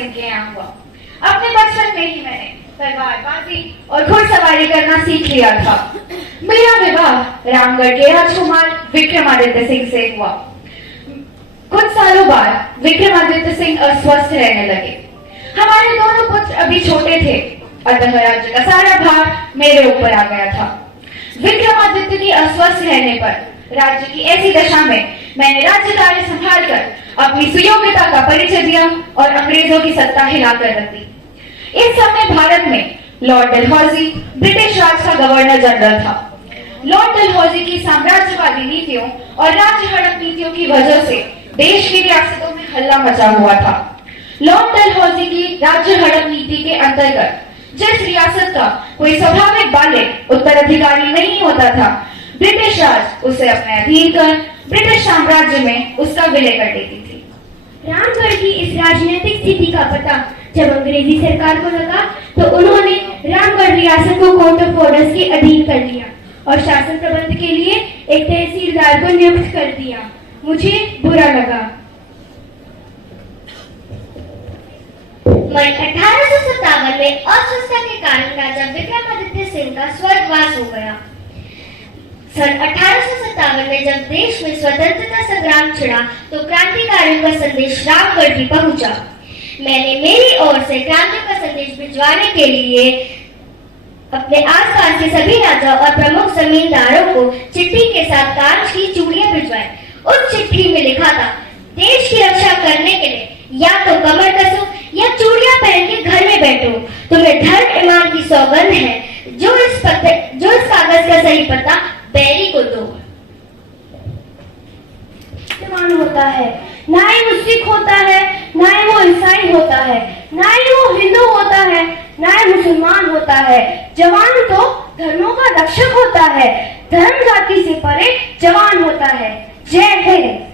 सिंह के यहाँ हुआ। अपने बचपन में ही मैंने तलवारबाजी और घुड़सवारी करना सीख लिया था। मेरा विवाह रामगढ़ के राजकुमार विक्रमादित्य सिंह से हुआ। कुछ सालों बाद विक्रमादित्य सिंह अस्वस्थ रहने लगे। हमारे दोनों पुत्र अभी छोटे थे, अतः राज्य का सारा भार मेरे ऊपर आ गया था। विक्रमादित्य की अस्वस्थ रहने पर राज्य की ऐसी दशा में मैंने राज्य कार्य संभाल कर अपनी सुयोग्यता का परिचय दिया और अंग्रेजों की सत्ता हिलाकर रख दी। इस समय भारत में लॉर्ड डलहौजी ब्रिटिश राज का गवर्नर जनरल था। लॉर्ड डलहौजी की साम्राज्यवादी नीतियों और राज्य हड़प नीतियों की वजह से देश की रियासतों में हल्ला मचा हुआ था। लॉर्ड डलहौजी की राज्य हड़प नीति के अंतर्गत जिस रियासत का कोई स्वाभाविक बालिक उत्तराधिकारी नहीं होता था, ब्रिटिश राज उसे अपने अधीन कर ब्रिटिश साम्राज्य में उसका विलय कर देती थी। रामगढ़ की इस राजनीतिक स्थिति का पता जब अंग्रेजी सरकार को लगा तो उन्होंने रामगढ़ रियासत को कोर्ट ऑफ ऑर्डर्स के अधीन कर लिया और शासन प्रबंध के लिए एक तहसीलदार को नियुक्त कर दिया। मुझे बुरा लगा। 1857 में अस्वस्थता के कारण राजा विक्रमादित्य सिंह का स्वर्गवास हो गया। सन 1857 में जब देश में स्वतंत्रता संग्राम छिड़ा तो क्रांतिकारियों का संदेश रामगढ़ भी पहुंचा। मैंने मेरी ओर से क्रांति का संदेश भिजवाने के लिए अपने आसपास के सभी राजा और प्रमुख जमींदारों को चिट्ठी के साथ कांच की चूड़ियां भिजवाई। उस चिट्ठी में लिखा था, देश की रक्षा करने के लिए या तो कमर कसो या चूड़ियां पहन के घर में बैठो। तुम्हें धर्म ईमान की सौगंध है। जो इस कागज का सही पता बैरी को दो। मुसलमान होता है, ना ही वो सिख होता है, ना ही वो ईसाई होता है, ना ही वो हिंदू होता है, ना ही मुसलमान होता है। जवान तो धर्मों का रक्षक होता है। धर्म जाति से परे जवान होता है। जय Hind.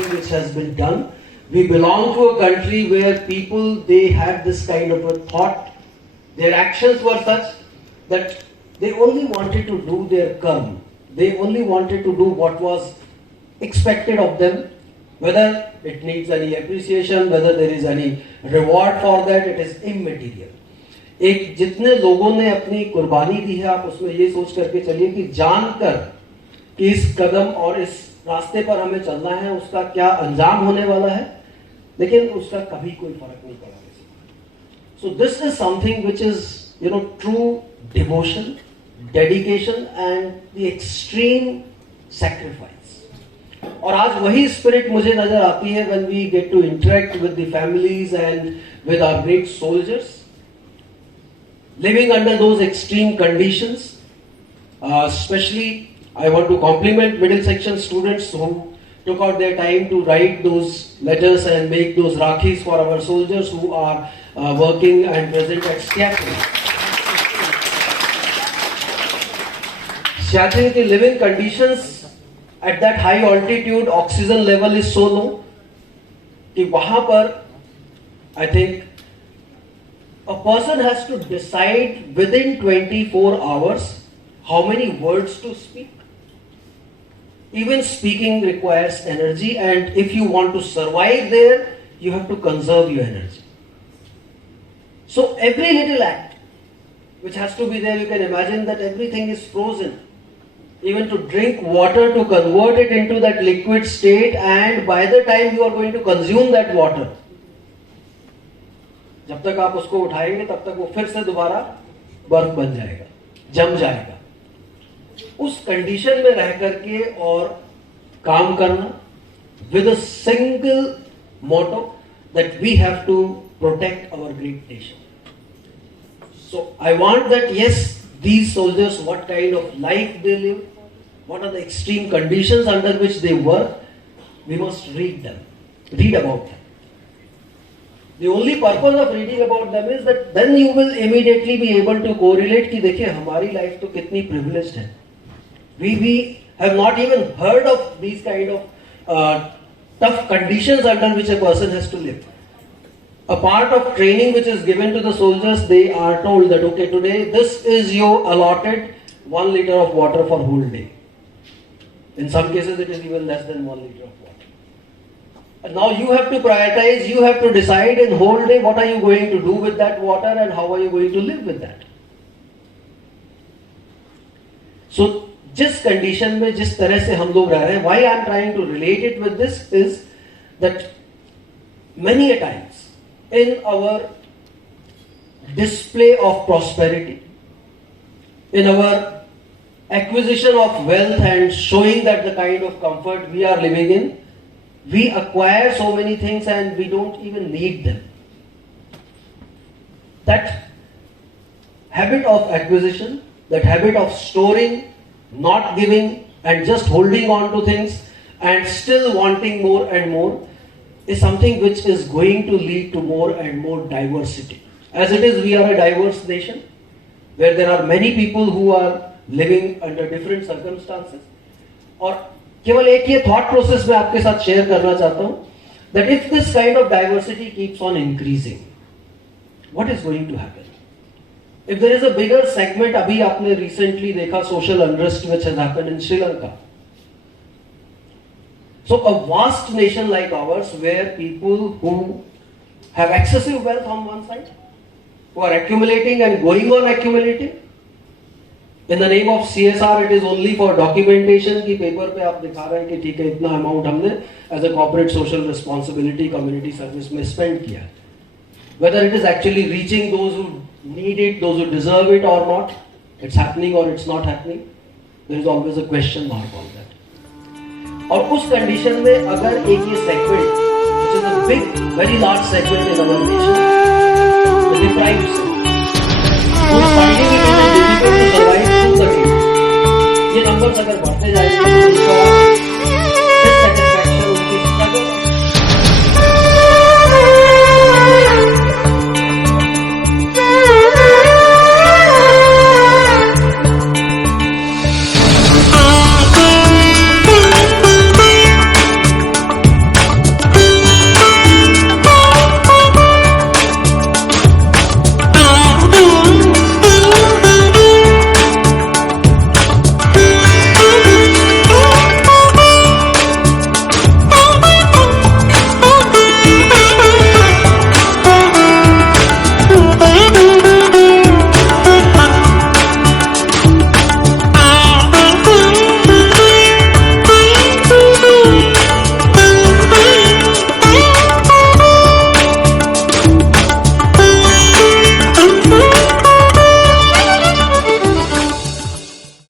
something which has been done. We belong to a country where people, they had this kind of a thought. Their actions were such that they only wanted to do their karma. They only wanted to do what was expected of them. Whether it needs any appreciation, whether there is any reward for that, it is immaterial. एक जितने लोगों ने अपनी कुर्बानी दी है, आप उसमें ये सोच करके चलिए कि जानकर कि इस कदम और इस रास्ते पर हमें चलना है, उसका क्या अंजाम होने वाला है, लेकिन उसका कभी कोई फर्क नहीं पड़ा किसी को. So this is something which is, true devotion, dedication and the extreme sacrifice. और आज वही spirit मुझे नजर आती है when we get to interact with the families and with our great soldiers. Living under those extreme conditions, especially I want to compliment middle section students who took out their time to write those letters and make those rakhis for our soldiers who are working and present at Siachen. Siachen के living conditions at that high altitude, oxygen level is so low कि वहाँ पर I think a person has to decide within 24 hours how many words to speak. Even speaking requires energy, and if you want to survive there, you have to conserve your energy. So every little act which has to be there, you can imagine that everything is frozen. Even to drink water, to convert it into that liquid state, and by the time you are going to consume that water, जब तक आप उसको उठाएंगे तब तक वो फिर से दोबारा बर्फ बन जाएगा, जम जाएगा. उस कंडीशन में रह करके और काम करना with a single motto that we have to protect our great nation. So I want that, yes, these soldiers, what kind of life they live, what are the extreme conditions under which they work, we must read about them. The only purpose of reading about them is that then you will immediately be able to correlate कि देखिए हमारी life तो कितनी privileged है. We have not even heard of these kind of tough conditions under which a person has to live. A part of training which is given to the soldiers, they are told that okay, today this is your allotted 1 liter of water for whole day. In some cases it is even less than 1 liter of water. And now you have to prioritize, you have to decide in whole day what are you going to do with that water and how are you going to live with that. So जिस condition में जिस तरह से हम लोग रह रहे हैं, why I am trying to relate it with this is that many a times in our display of prosperity, in our acquisition of wealth and showing that the kind of comfort we are living in, we acquire so many things and we don't even need them. That habit of acquisition, that habit of storing, not giving and just holding on to things and still wanting more and more is something which is going to lead to more and more diversity. As it is, we are a diverse nation where there are many people who are living under different circumstances. और केवल एक ये thought process मैं आपके साथ share करना चाहता हूँ that if this kind of diversity keeps on increasing, what is going to happen? If there is a bigger segment, अभी आपने recently देखा social unrest which has happened in Sri Lanka. So a vast nation like ours where people who have excessive wealth on one side, who are accumulating and going on accumulating, in the name of CSR it is only for documentation कि paper पे आप दिखा रहे हैं कि ठीक है इतना अमाउंट हमने as a corporate social responsibility community service में spend किया. Whether it is actually reaching those who need it, those who deserve it or not, it's happening or it's not happening, there is always a question mark on that. और उस condition में अगर एक ये segment, which is a big, very large segment in our nation, the deprived segment, whose funding it is difficult to survive through the day, ये numbers अगर बढ़ते जाएंगे तो